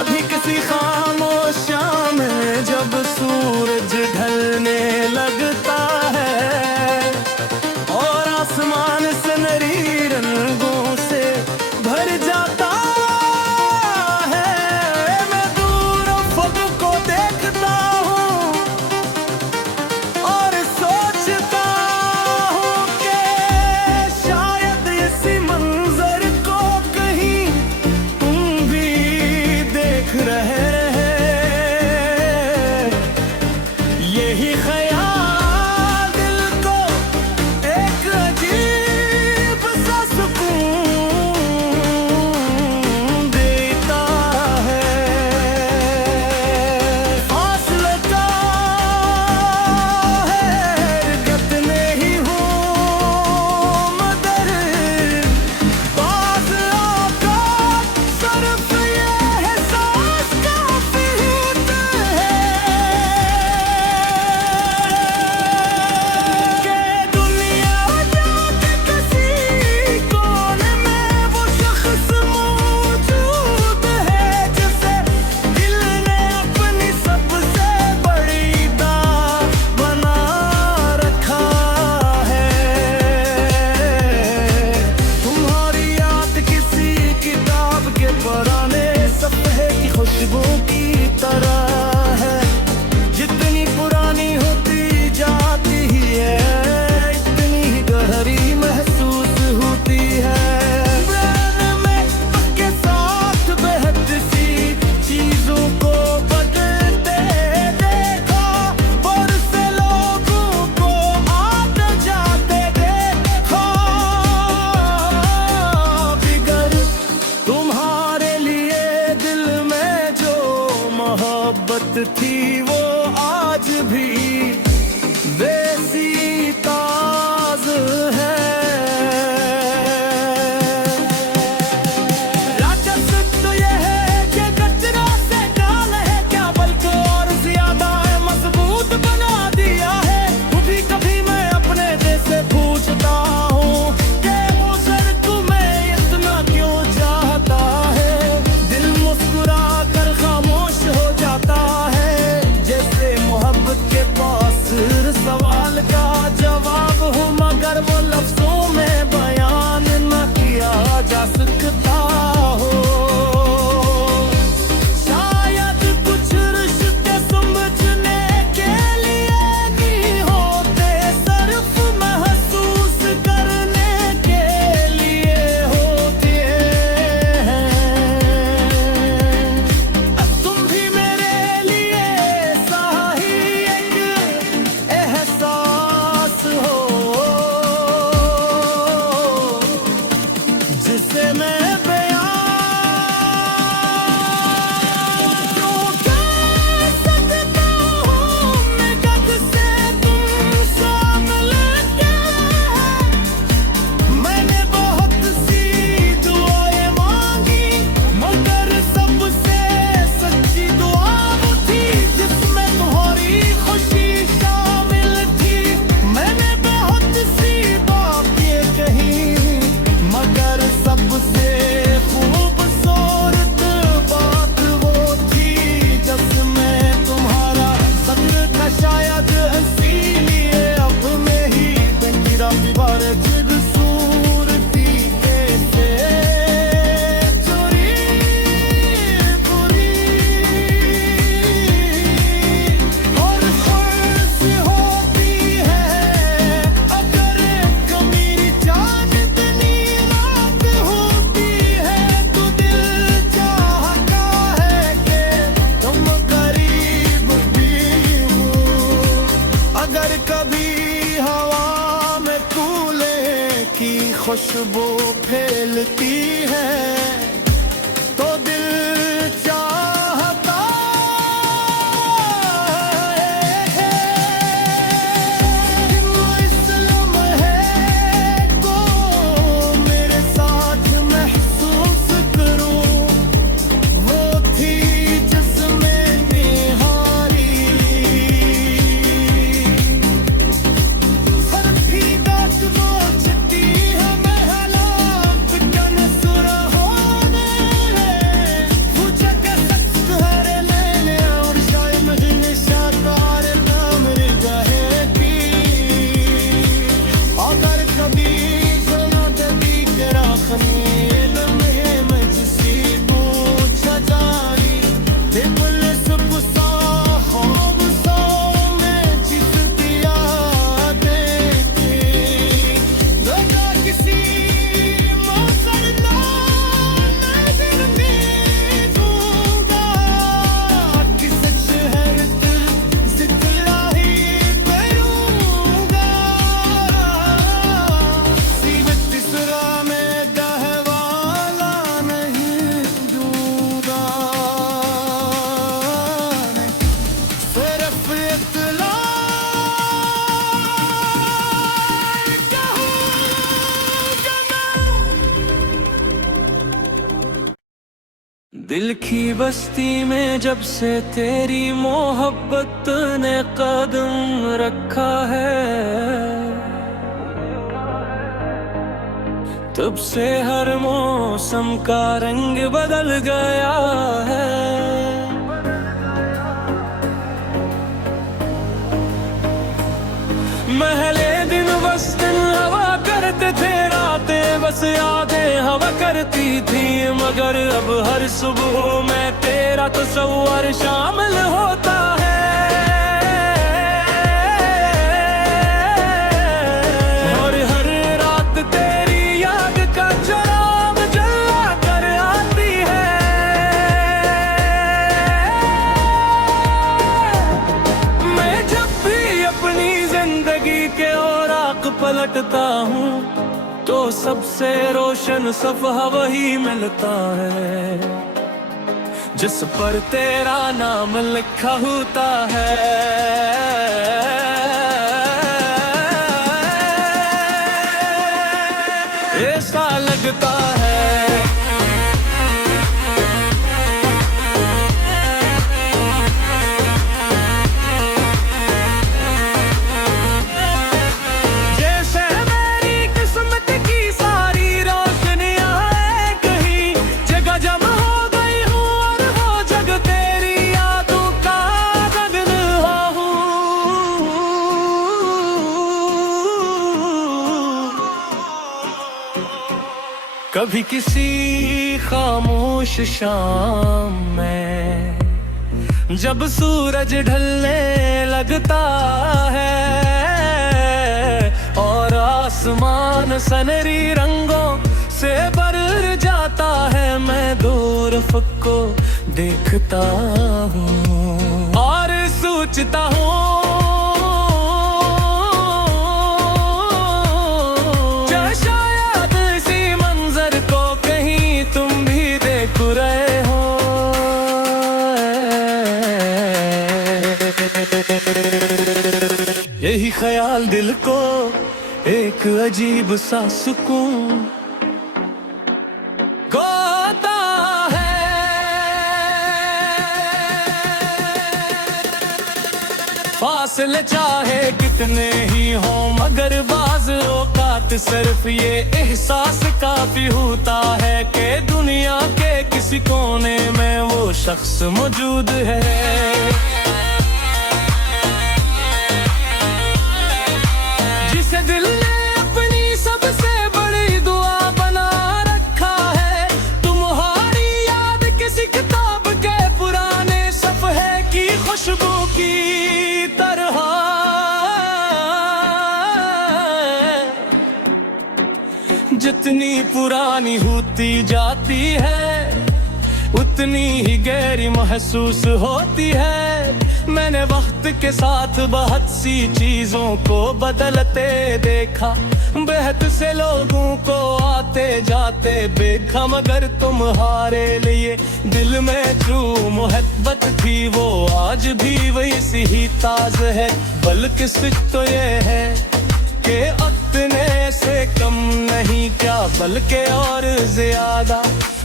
कभी किसी खामोश शाम में जब सूरज ढलने लगता है और आसमान सुनहरी रंगों से भर जाता है, मैं दूर अफ़क़ को देखता हूँ और सोचता हूँ कि शायद इसी मंजर को कहीं तुम भी देख रहे यही ख्याल दिल को एक अजीब सा सुकून देता है। फासले का हरकत नहीं हूँ मगर बादलों का सिर्फ ये एहसास काफी है कि दुनिया जाने किसी कोने में वो शख्स मौजूद है जिसे दिल ने अपनी सबसे बड़ी दाद बना रखा है। तुम्हारी याद किसी किताब के पुराने सफ़े की खुशबू की तरह है, जितनी पुरानी होती जाती है इतनी ही गहरी महसूस होती है। ब्रेन में उसके साथ बेहद सी चीजों को बदलते देखा, और से लोगों को आते जाते देखा, बिगर तुम्हारे लिए दिल में जो मोहब्बत थी वो आज भी वैसी ताज़ है। राक्षस तो ये है कि कचरा से काल है क्या, बल्कि और ज्यादा है मजबूत बना दिया है। कभी मैं अपने दिल से पूछता हूँ कि वो सर तुम्हें इतना क्यों चाहता है। दिल मुस्कुरा कर खामोश हो जाता है, जैसे मोहब्बत के पास सवाल का जवाब हो मगर वो लफ्जों में बयान न किया जा सकता हो। शायद कुछ रिश्ते समझने के लिए नहीं होते, सिर्फ महसूस करने के लिए होते हैं। तुम भी मेरे लिए ऐसा ही एक एहसास हो जिसे मैं बयां तो कर सकता हूँ। मैं कब से तुम सामने के मैंने बहुत सी दुआएं मांगी मगर सबसे सच्ची दुआ वो थी जिसमें तुम्हारी खुशी शामिल थी। मैंने बहुत सी बातें कही मगर सबसे खूबसूरत बात वो थी जिसमें तुम्हारा सब्र था। शायद इसीलिए अब में ही मेरा प्यार जिद सूरती कैसे चोरी पूरी और फर्ज होती है अगर कमीरी चांदनी रात होती है तो दिल चाहता है कि तुम करीब भी हो। अगर कभी हवा में कूले की खुशबू फैलती है तो दिल चाहता है कि वो इस लम्हे को मेरे साथ महसूस करूं। वो थी जिसमें निहारी हर भी बात वो छती है महला दिल की बस्ती में जब से तेरी मोहब्बत ने कदम रखा है, तब से हर मौसम का रंग बदल गया है। महले दिन बस दिन हवा करते थे, रातें बस यादें हवा करती थी, मगर अब हर सुबह में तेरा तस्वीर शामिल होता है। और हर रात तेरी याद का चिराग जला कर आती है। मैं जब भी अपनी जिंदगी के औराक पलटता हूँ तो सबसे रोशन सफ़हा वही मिलता है जिस पर तेरा नाम लिखा होता है। ऐसा लगता है कभी किसी खामोश शाम में जब सूरज ढलने लगता है और आसमान सनरी रंगों से भर जाता है, मैं दूर को देखता हूँ और सोचता हूँ यही ख्याल दिल को एक अजीब सा सुकून गाता है। फासले चाहे कितने ही हो मगर बाज़ औक़ात सिर्फ ये एहसास काफी होता है कि दुनिया के किसी कोने में वो शख्स मौजूद है दिल ने अपनी सबसे बड़ी दुआ बना रखा है। तुम्हारी याद किसी किताब के पुराने सफ़हे की खुशबू की तरह जितनी पुरानी होती जाती है उतनी ही गहरी महसूस होती है। मैंने वक्त के साथ बहुत सी चीजों को बदलते देखा, बेहद से लोगों को आते जाते देखा, मगर तुम्हारे लिए दिल में जो मोहब्बत थी वो आज भी वैसी ही ताज़ है। बल्कि सच तो ये है कि उतने से कम नहीं क्या बल्कि और ज्यादा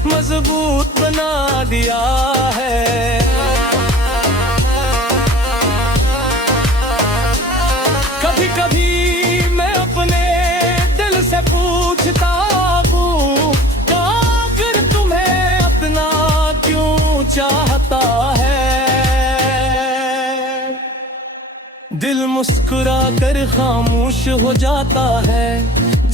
मजबूत बना दिया है। कभी कभी मैं अपने दिल से पूछता हूँ अगर तुम्हें अपना क्यों चाहता है। दिल मुस्कुरा कर खामोश हो जाता है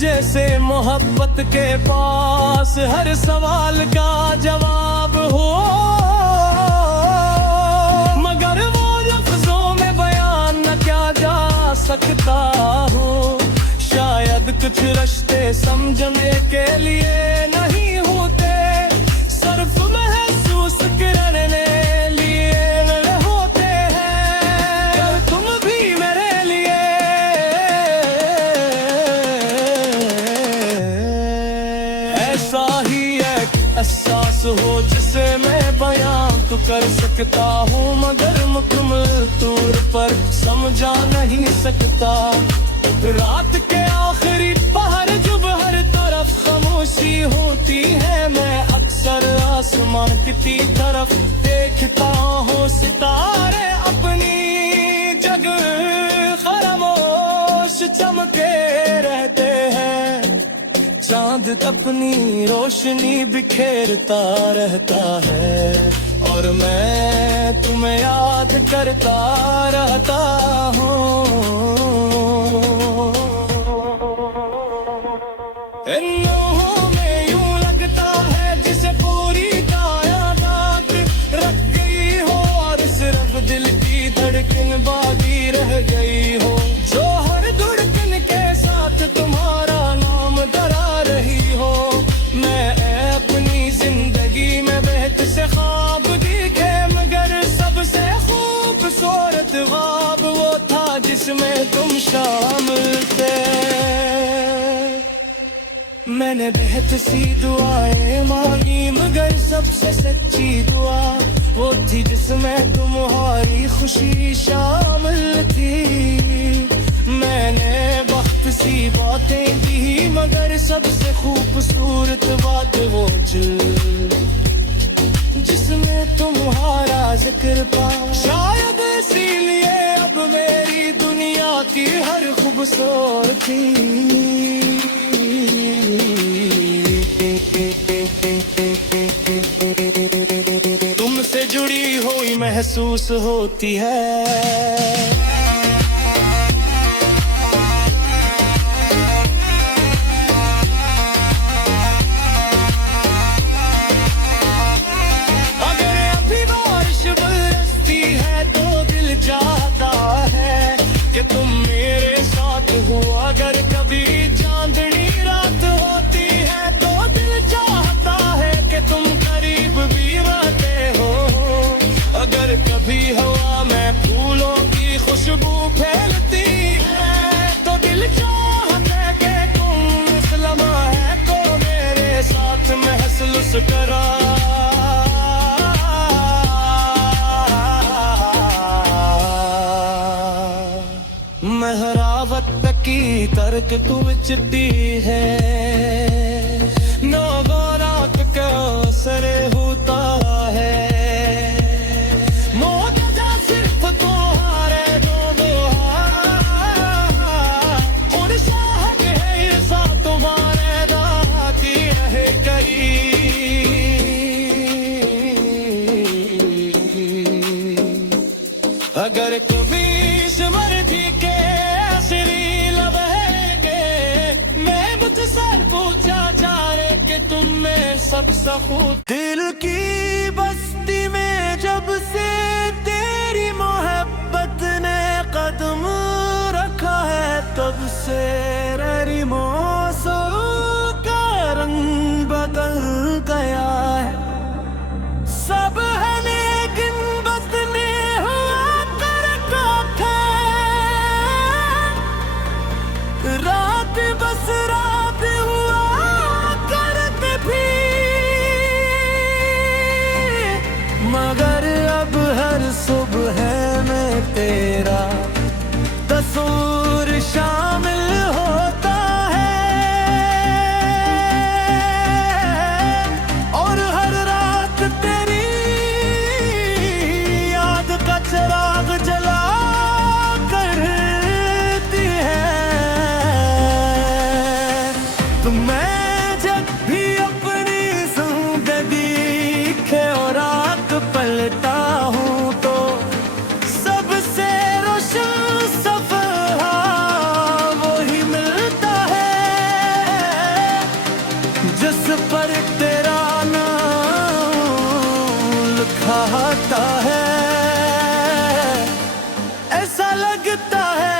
जैसे मोहब्बत के पास हर सवाल का जवाब हो, मगर वो लफ्जों में बयान न किया जा सकता हो। शायद कुछ रिश्ते समझने के लिए नहीं होते, सिर्फ महसूस करने लिए होते हैं। तुम भी मेरे लिए ऐसा ही एक एहसास हो जिसे मैं बयां तो कर सकता हूँ, मगर मुकम्मल तौर पर समझा नहीं सकता। रात के आखिरी पहर जब हर तरफ खामोश खामोशी होती है। मैं अक्सर आसमान की तरफ देखता हूँ, सितारे अपनी जगह खामोश चमके रहते हैं। चांद अपनी रोशनी बिखेरता रहता है और मैं तुम्हें याद करता रहता हूँ। इन लम्हों में यूं लगता है जिसे पूरी कायनात रख गई हो और सिर्फ दिल की धड़कन बाकी रह गई हो। जो हर धड़कन के साथ तुम्हारा नाम धरा रही हो। मैं अपनी जिंदगी में बेहतर से ख्वाब दिखे, मगर सबसे खूबसूरत ख्वाब वो था जिसमें तुम शामिल थे। मैंने बेहद सी दुआएं मांगी, मगर सबसे सच्ची दुआ वो थी जिसमें तुम्हारी खुशी शामिल थी। मैंने वक्त सी बातें दी, मगर सबसे खूबसूरत बात वो जिसमें तुम्हारा जिक्र पा। शायद इसीलिए अब मेरी दुनिया की हर खूबसूरती तुमसे जुड़ी हुई महसूस होती है। तुम मेरे साथ हो, अगर कभी चांदनी रात होती है तो दिल चाहता है कि तुम करीब भी रहते हो। अगर कभी हवा में फूलों की खुशबू फैलती है तो दिल चाहता है कि तुम इस लम्हे को मेरे साथ महसूस करा। महरावत की तर्क तू चिट्ठी है, नौबरात का असर होता है। मौत जा सिर्फ तुम्हारे दो और साहब है ऐसा तुम्हारे दाती है कई। अगर कभी स्मृति के सर पूछा जा रे कि तुम में सब सबूत। दिल की बस्ती में जब से तेरी मोहब्बत ने कदम रखा है, तब से मेरी मौसम का रंग बदल गया है। सब है लेकिन बदले हुआ कर रात बस रात हुआ करते भी, मगर अब हर सुबह में तेरा तस्वीर शामिल होता है और हर रात तेरी याद का चिराग जला करती है। तो मैं जब भी अपनी जिंदगी के औरात पलटा हूँ तो सबसे रोशन सफहा वही मिलता है जिस पर तेरा नाम लिखा आता है। ऐसा लगता है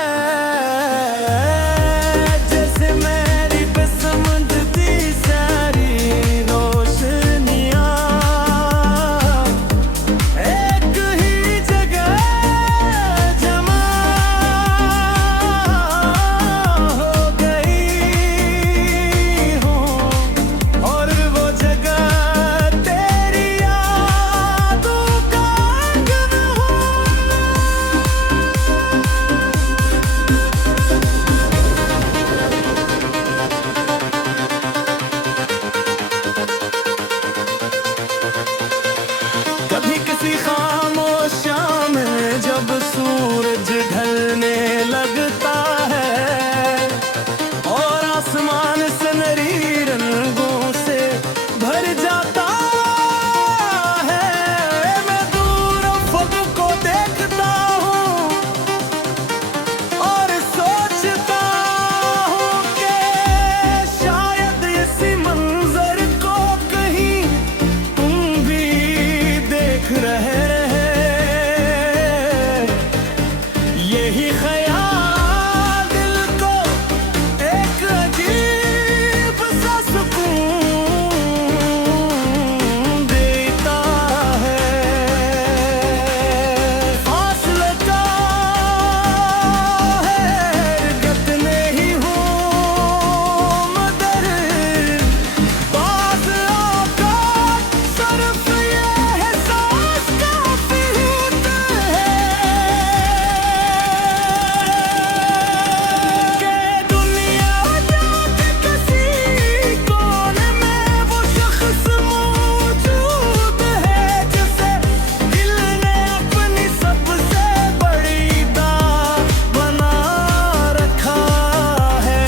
देख रहे हैं। यही ख्याल दिल को एक अजीब सा सुकून देता है। फासले का है हरकत नहीं हूँ मगर बाज़ औक़ात सिर्फ ये एहसास काफ़ी होता है कि दुनिया जाने किसी कोने में वो शख्स मौजूद है जिसे दिल ने अपनी सबसे बड़ी दाद बना रखा है।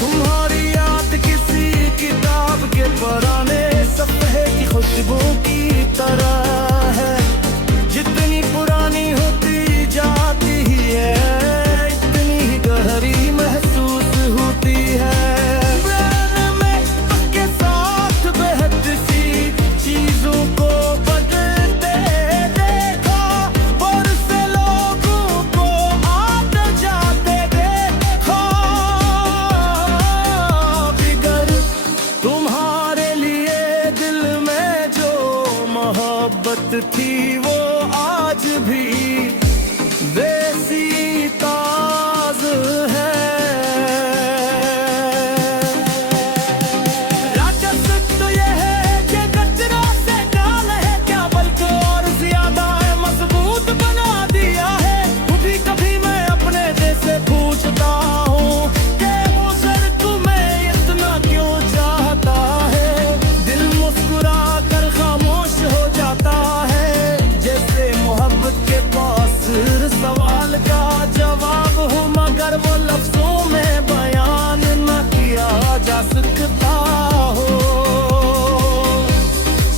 तुम्हारी याद किसी किताब के पुराने सफ़े की खुशबू की तरह है। जितनी पुरानी होती जाती है इतनी ही गहरी महसूस होती है। मैंने में उसके साथ बेहद सी चीजों को बदलते देखा और से लोगों को आते जाते देखा। बिगर तुम्हारे लिए दिल में जो मोहब्बत थी वो आज भी वैसी ताज़ है। राजस तो ये है कि कचरा से डाल है क्या बल्कि और ज्यादा है मजबूत बना दिया है। कभी मैं अपने दिल से पूछता हूँ कि वो सर तुम्हें इतना क्यों चाहता है। दिल मुस्कुरा कर खामोश हो जाता है जैसे मोहब्बत के पास सवाल का जवाब हो मगर वो लफ्जों में बयान न किया जा सकता हो।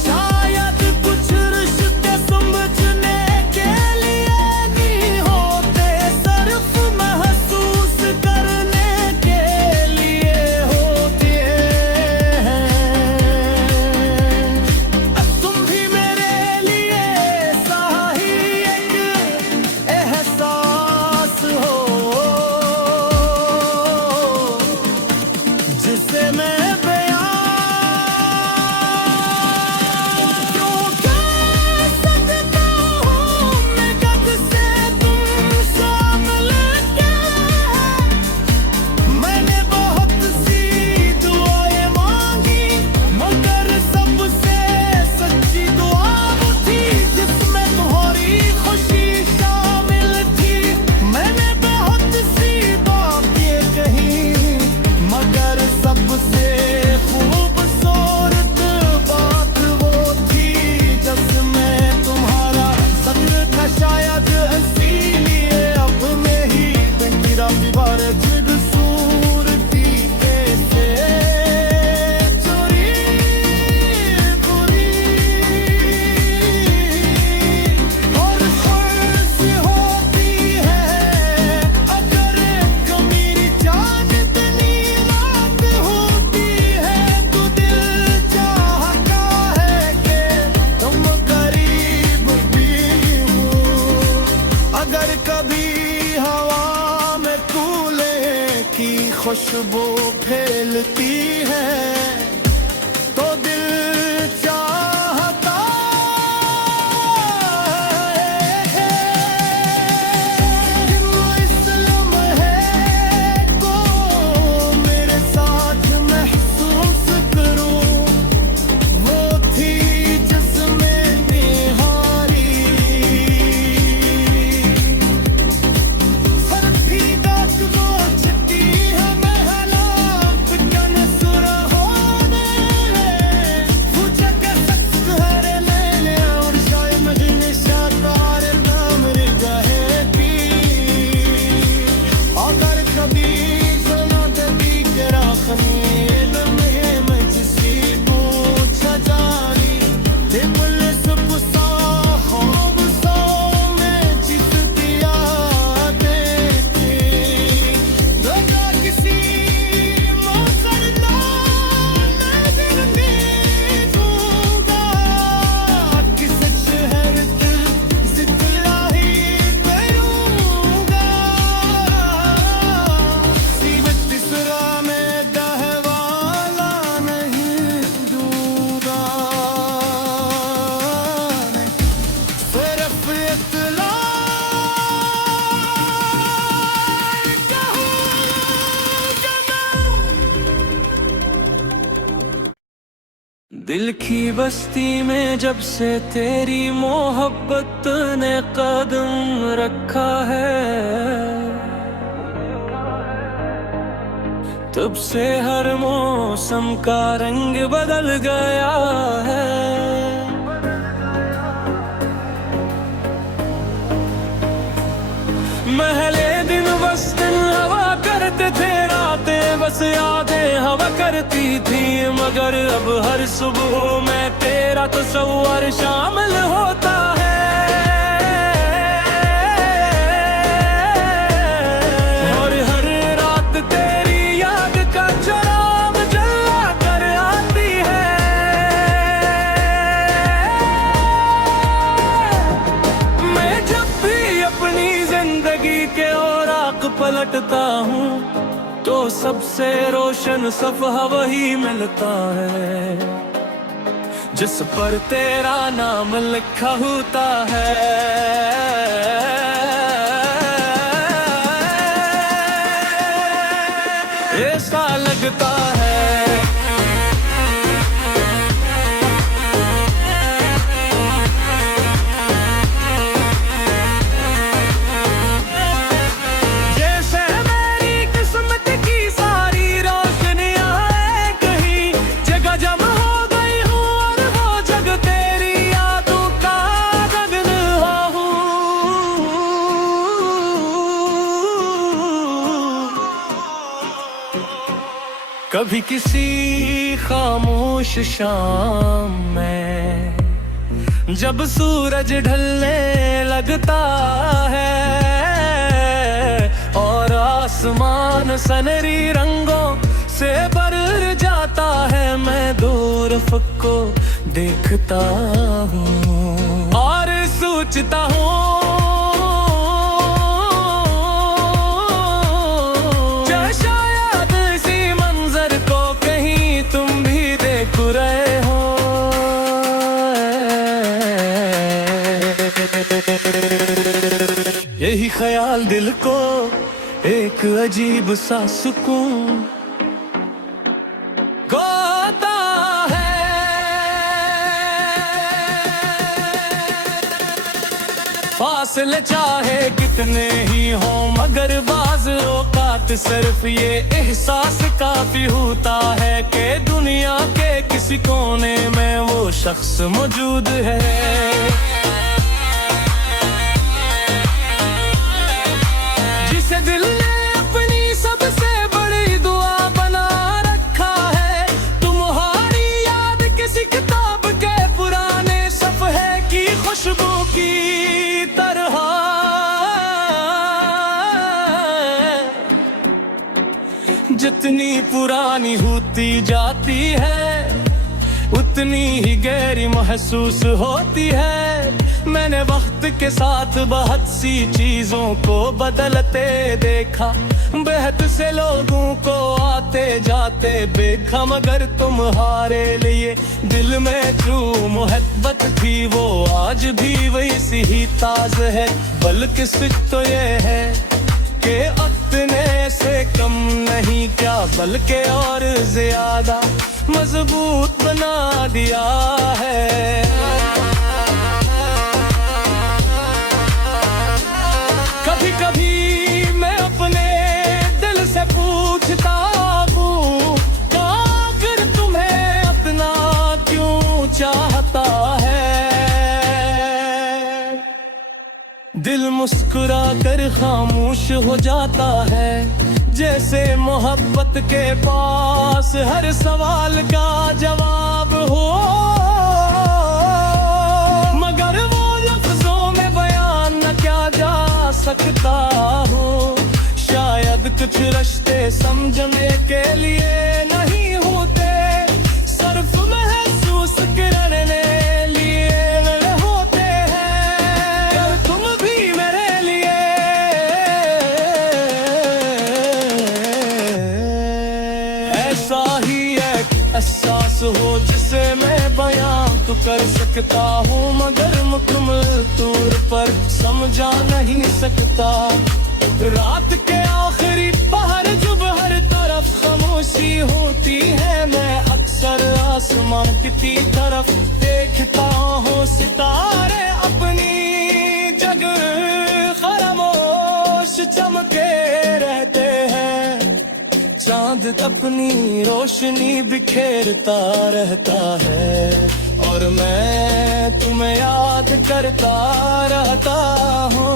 शायद कुछ रिश्ते समझने के लिए नहीं होते सिर्फ महसूस करने के लिए होते हैं। तुम भी मेरे लिए ऐसा ही एक एहसास हो जिसे मैं बयां क्यों कर सकता हूँ। मैं कब से तुम शामिल के मैंने बहुत सी दुआएं मांगी मगर सबसे सच्ची दुआ वो थी जिसमें तुम्हारी खुशी शामिल थी। मैंने बहुत सी बातें कही मगर सबसे खूबसूरत बात वो थी जिसमें तुम्हारा सब्र था। शायद इसीलिए अब मैं ही तेरा दीवार जिद सूरती कैसे चोरी पूरी और खुश होती है अगर कमीरी जान इतनी रात होती है। तो दिल चाहता है कि तुम करीब भी हो। अगर कभी हवा में कूले की खुशबू फैलती है तो दिल चाहता है इस लम्हे को मेरे साथ महसूस करूं। वो थी जिसमें निहारी हर भी दाग वो छती है महलात का नसुर की बस्ती में जब से तेरी मोहब्बत ने कदम रखा है, तब से हर मौसम का रंग बदल गया है। महले दिन बस दिन हवा करते थे, रातें बस यादें हवा करती थी, मगर अब हर सुबह में तेरा तस्वीर शामिल होता है। और हर रात तेरी याद का चिराग जला कर आती है। मैं जब भी अपनी जिंदगी के औराक पलटता हूँ तो सबसे रोशन सफ़हा वही मिलता है जिस पर तेरा नाम लिखा होता है। ऐसा लगता है कभी किसी खामोश शाम में जब सूरज ढलने लगता है और आसमान सनरी रंगों से भर जाता है, मैं दूर को देखता हूँ और सोचता हूँ यही ख्याल दिल को एक अजीब सा सुकून गाता है। फासले चाहे कितने ही हो मगर बाज़ औक़ात सिर्फ ये एहसास काफी होता है कि दुनिया के किसी कोने में वो शख्स मौजूद है। दिल ने अपनी सबसे बड़ी दुआ बना रखा है, तुम्हारी याद किसी किताब के पुराने सफ़हे की खुशबू की तरह। जितनी पुरानी होती जाती है उतनी ही गहरी महसूस होती है। मैंने वक्त के साथ बहुत सी चीजों को बदलते देखा, बेहद से लोगों को आते जाते देखा, मगर तुम्हारे लिए दिल में जो मोहब्बत थी वो आज भी वैसी ही ताज़ है। बल्कि सच तो ये है कि अपने से कम नहीं क्या बल्कि और ज्यादा मजबूत बना दिया है। कभी कभी मैं अपने दिल से पूछता हूँ आखिर तुम्हें अपना क्यों चाहता है। दिल मुस्कुरा कर खामोश हो जाता है जैसे मोहब्बत के पास हर सवाल का जवाब हो, मगर वो लफ्जों में बयान न किया जा सकता हो। शायद कुछ रिश्ते समझने के लिए नहीं होते, सिर्फ महसूस करने लिए होते हैं। तुम भी मेरे लिए ऐसा ही एक एहसास हो जिसे मैं बयां तो कर सकता हूँ, मगर मुकम्मल तौर पर समझा नहीं सकता। रात के आखिरी पहर जब हर तरफ खामोश सी होती है। मैं अक्सर आसमान की तरफ देखता हूँ सितारे अपनी जगह खामोश चमके रहते हैं। चांद अपनी रोशनी बिखेरता रहता है और मैं तुम्हें याद करता रहता हूँ।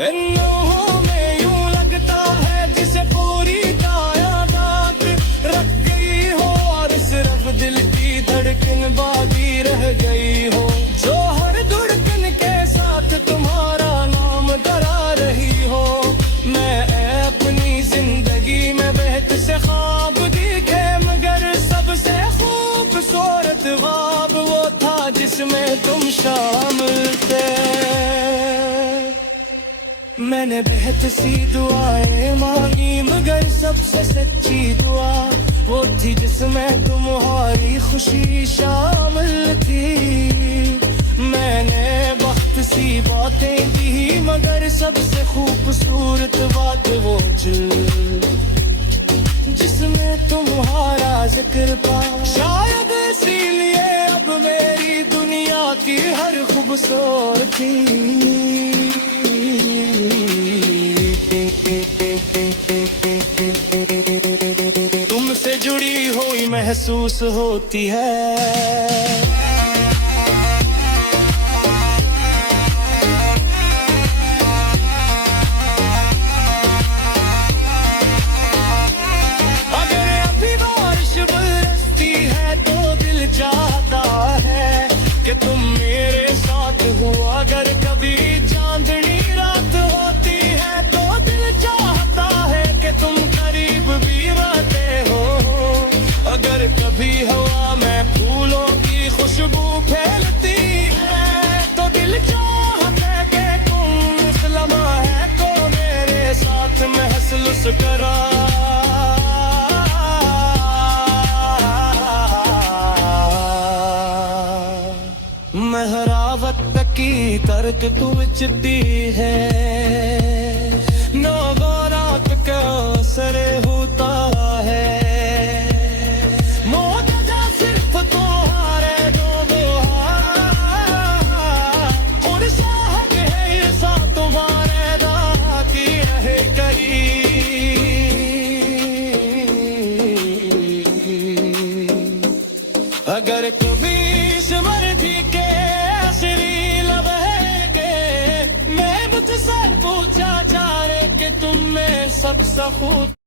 इन लम्हों में यूं लगता है जिसे पूरी कायनात रख गई हो और सिर्फ दिल की धड़कन बाकी रह गई हो। जो हर धड़कन के साथ तुम्हारा नाम डरा रही हो। मैं अपनी जिंदगी में बेहद से ख्वाब दिखे मगर सबसे खूबसूरत ख्वाब वो था जिसमें तुम शामिल थे। मैंने बेहद सी दुआएं मांगी मगर सबसे सच्ची दुआ वो थी जिसमें तुम्हारी खुशी शामिल थी। मैंने वक्त सी बातें दी मगर सबसे खूबसूरत बात वो जिसमें तुम्हारा जिक्र था। शायद इसीलिए अब मेरी दुनिया की हर खूबसूरती तुमसे जुड़ी हुई महसूस होती है। कि तुम मेरे साथ हो अगर कभी चांदनी रात होती है तो दिल चाहता है कि तुम करीब भी रहते हो। अगर कभी हवा में फूलों की खुशबू फैलती है तो दिल चाहता है कि तुम इस लम्हे को मेरे साथ महसूस करा। महरावत की तरक तू चिट्ठी है नौ रात का असर होता है। मौत जा सिर्फ तुम्हारे दो और साहब है ये सा तुम्हारे दा की रहे कई। अगर कभी स्मृति के मैं मुझसे पूछा जा रे कि तुम में सबसे खूब